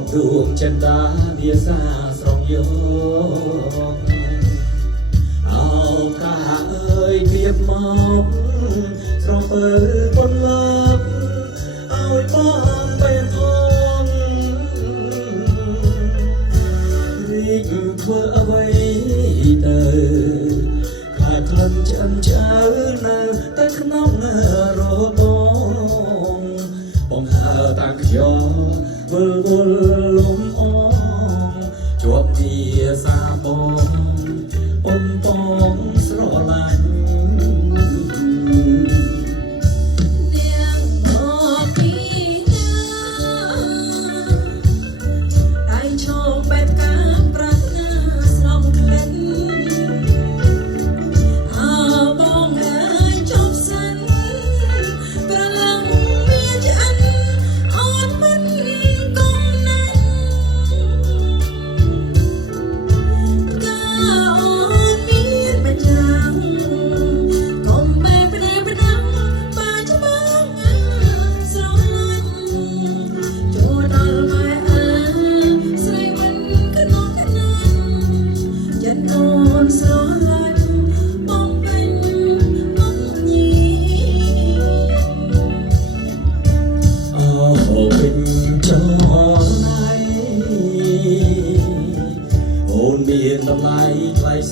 បដួងចិន្តាវាសាស្រងយោអោកាអើយទៀបមកស្រងពើពន្លប់ឲ្យបងពេលផងរីកធ្វើអ្វីទៅខាត់ក្លិនចិនចៅនៅតែក្នុងរបងបងហើតាខ្ញុំវិលវល់លំអងជាប់ជាសាបងបំពងស្រឡាញ់នាងអពីណាដៃឈោបែបការប្រាថ្នាស្រងក្លិនអើបងអើយចប់សិនប្រឡងមានឆ្អិនអត់មិនមានតម្លៃថ្លៃ